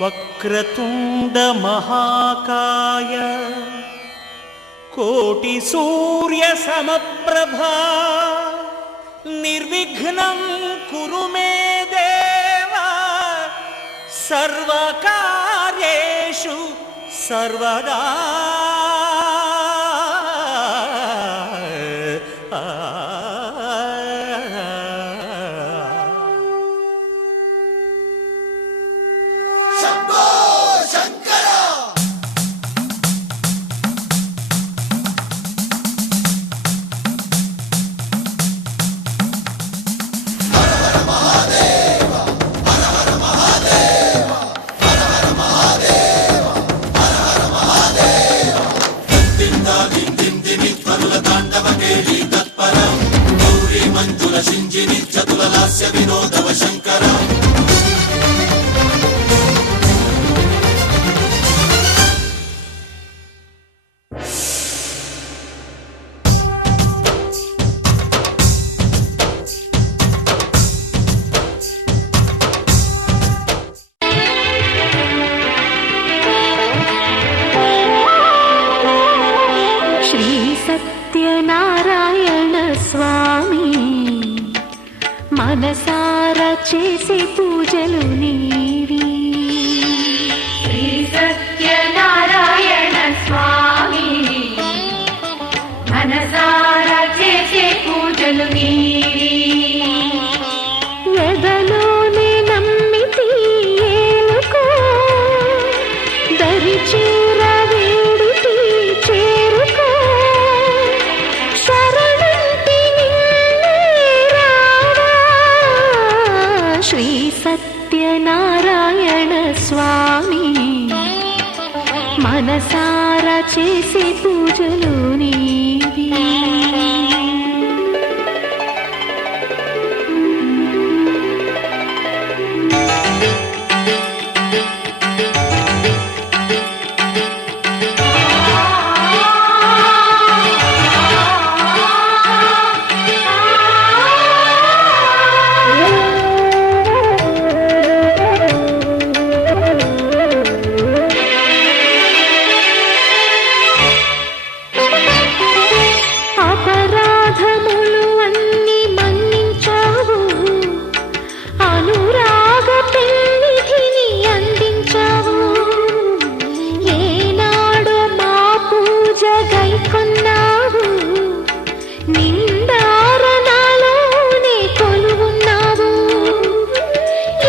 వక్రతుండ మహాకాయ కోటి సూర్య సమప్రభా నిర్విఘ్నం కురు మే దేవ సర్వకార్యేషు సర్వదా. సింజిని చతుల లాస్య వినోదవ శంకర శ్రీ సత్యనారాయణ స్వామి మనసారా చేసే పూజలు నీవి. శ్రీ సత్యనారాయణ స్వామి మనసారా చేసే పూజలు నీవి. ఎదలోనే నమ్మితి ఏలుకో దరి చేర వేడితి చేరుకో శరణంటి నిన్నే రావా. శ్రీ సత్యనారాయణ స్వామి మనసారా చేసే పూజలు నీవి. అపరాధములు అన్ని మన్నించావు, అనురాగ పెన్నిధిని అందించావు. ఏనాడు మా పూజ గైకొన్నావు, నిండారణాలోనే కొలువున్నావు.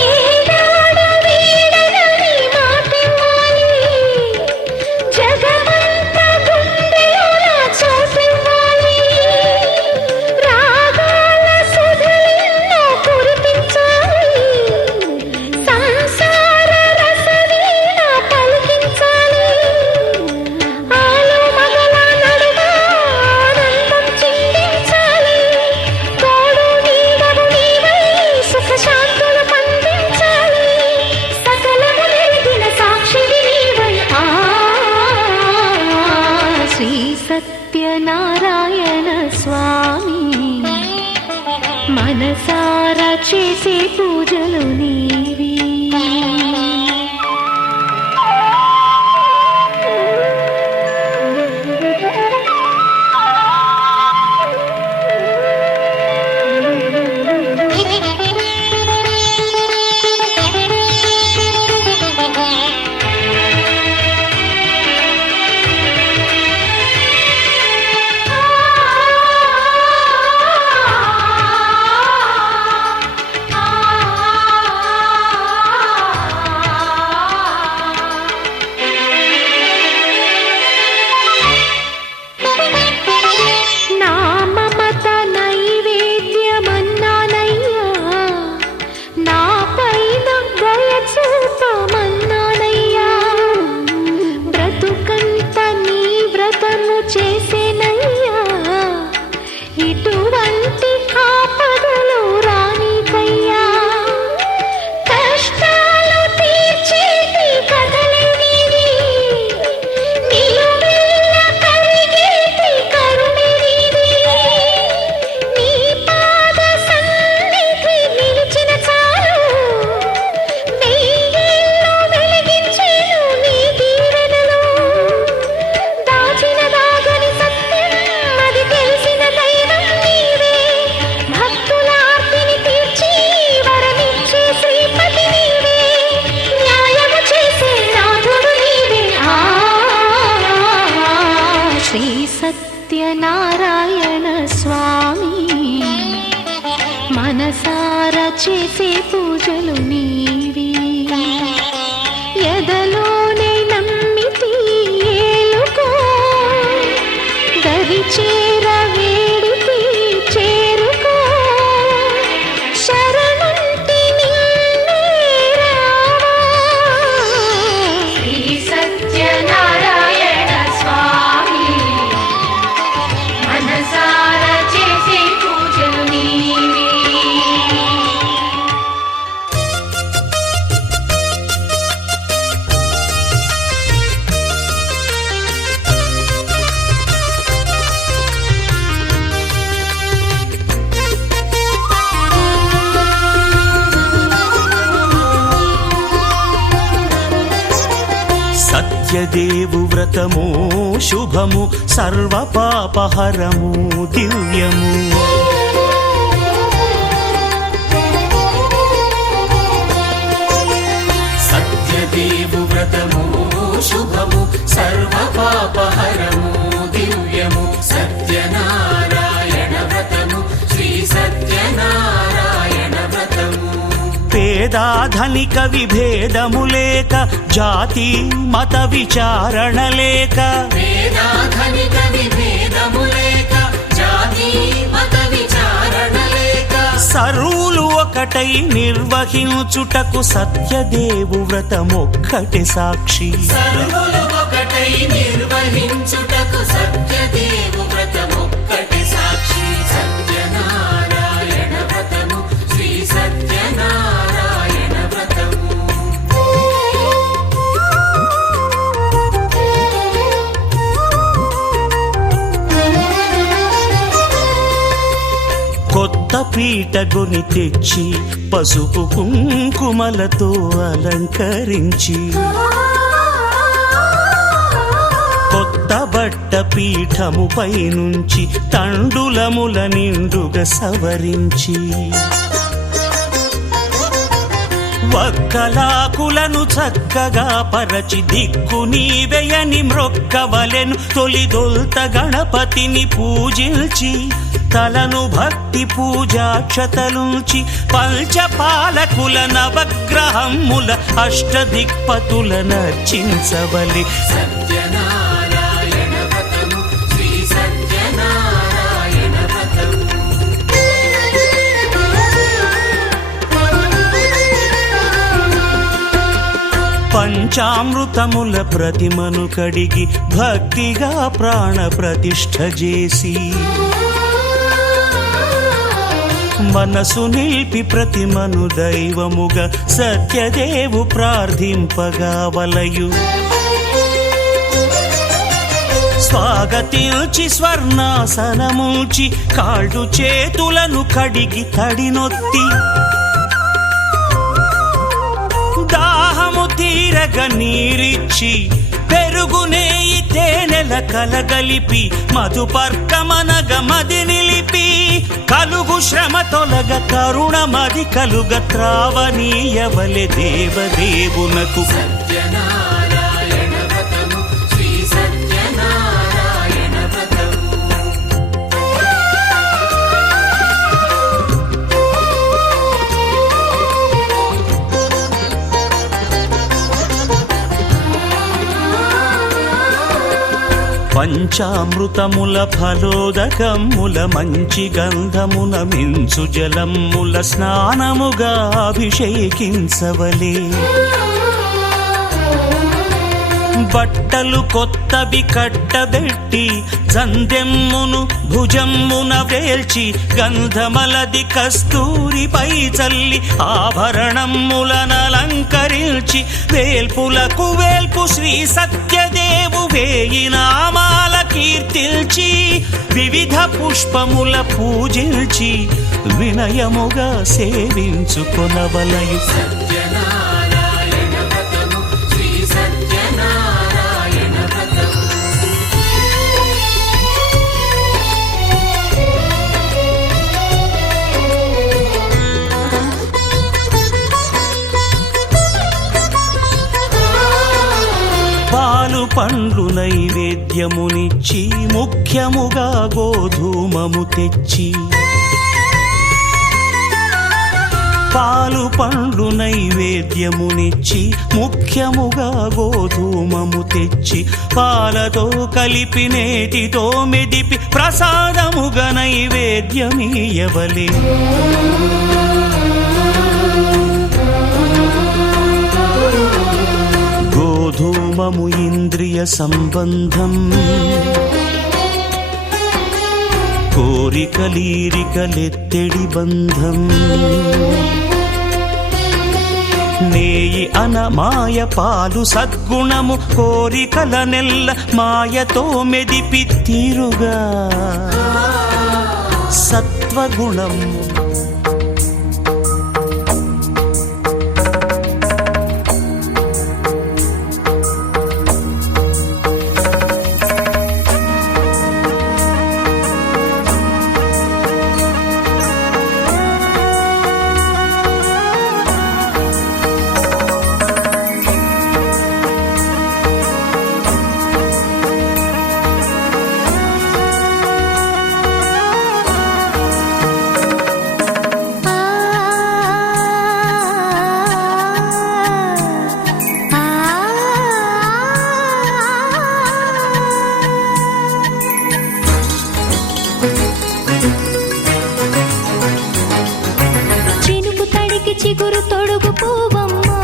ఏనాడు వీడనని మాటివ్వాలి, జగమంత గుండెలోన చోటివ్వాలి. రాగాల సుధలెన్నో కురిపించాలి, సంసార రసవీణ పలికించాలి. ఆలు మగల నడుమ ఆనందం చిందించాలి. తోడు నీడవు నీవై సుఖ శాంతులు పండించాలి. సకలము నెరిగిన సాక్షివి నీవై. శ్రీ సత్యనారాయణ స్వామి మనసారా చేసే పూజలు నీవి. ఆ చేసే పూజలు నీవి ఎదలోనే నమ్మితి ఏలుకో దరి చేర వేడితి చేరుకో శరణంటి నిన్నే రావా శ్రీ సత్యనారాయణ స్వామి మనసార చేసే పూజలు నీవి సత్యదేవు వ్రతము శుభము సర్వ పాపహరము దివ్యము సత్యదేవు వ్రతము శుభము సర్వ పాపహరము దివ్యము సత్యనారాయణ వ్రతము శ్రీ సత్యనారాయణ వ్రతము పేదాధనిక విభేదము లేక జాతి మత విచారణ లేక వేదాధనిక విభేదము లేక జాతి మత విచారణ లేక సర్వులు ఒకటై నిర్వహించుటకు సత్యదేవు వ్రతమొక్కటి సాక్షి సర్వులు ఒకటై నిర్వహించుటకు సత్యదేవు వ్రతమొక్కటి సాక్షి సత్యనారాయణ వ్రతము శ్రీ సత్యనారాయణ వ్రతము కొత్త పీటగుని తెచ్చి పసుపు కుంకుమలతో అలంకరించి కొత్త బట్ట పీఠముపై నుంచి తండులముల నిండుగా సవరించి వక్కలాకులను చక్కగా పరచి దిక్కు నీవెయని మ్రొక్కవలెను తొలిదొల్త గణపతిని పూజించి తలను భక్తి పూజాక్షతలుంచి పంచపాలకుల నవగ్రహముల అష్టదిక్పతుల నర్చించవలి సత్యనారాయణ వ్రతము శ్రీ సత్యనారాయణ వ్రతము పంచామృతముల ప్రతిమను కడిగి భక్తిగా ప్రాణ ప్రతిష్ఠ చేసి మనసు నిలిపి ప్రతిమను దైవముగా సత్యదేవు ప్రార్థింపగా వలయు స్వాగతించి స్వర్ణాసనముంచి కాళ్ళు చేతులను కడిగి తడినొత్తి దాహము తీరగ నీరిచ్చి పెరుగు నెయ్యి తేనెల కలగలిపి మధుపర్కమనగ మది నిలిపి కలుగు శ్రమ తొలగ కరుణ మది కలుగ త్రావనీయవలె దేవదేవునకు సత్యనారాయణ వ్రతము శ్రీ సత్యనారాయణ వ్రతము పంచామృతముల ఫలోదకముల మంచి గంధమున మించు జలముల స్నానముగా అభిషేకించవలే బట్టలు కొత్తవి కట్టబెట్టి జందెమ్మును భుజమ్మున వేల్చి గంధమలది కస్తూరిపై చల్లి ఆభరణములనలంకరించి వేల్పులకు వేల్పు శ్రీ సత్యదేవు వేయి నామాల కీర్తిల్చి వివిధ పుష్పముల పూజించి వినయముగా సేవించుకొనవలయు సత్యనారాయణ వ్రతము శ్రీ సత్యనారాయణ వ్రతము పాలు పండ్లు నైవేద్యమునిచ్చి ముఖ్యముగా గోధూమము తెచ్చి పాలు పండ్లు నైవేద్యమునిచ్చి ముఖ్యముగా గోధూమము తెచ్చి పాలతో కలిపి నేతితో మెదిపి ప్రసాదముగా నైవేద్యమీయవలే. గోధూమము ఇంద్రియ సంబంధం, కోరికలీరికలెత్తెడి బంధం. నేయి అనమాయ పాలు సద్గుణము, కోరికల నెల్ల మాయతో మెదిపి తీరుగా సత్వగుణము. చిగురు తొడుగు పూవమ్మా,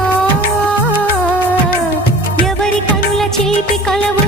ఎవరి కనుల చేపి కలవు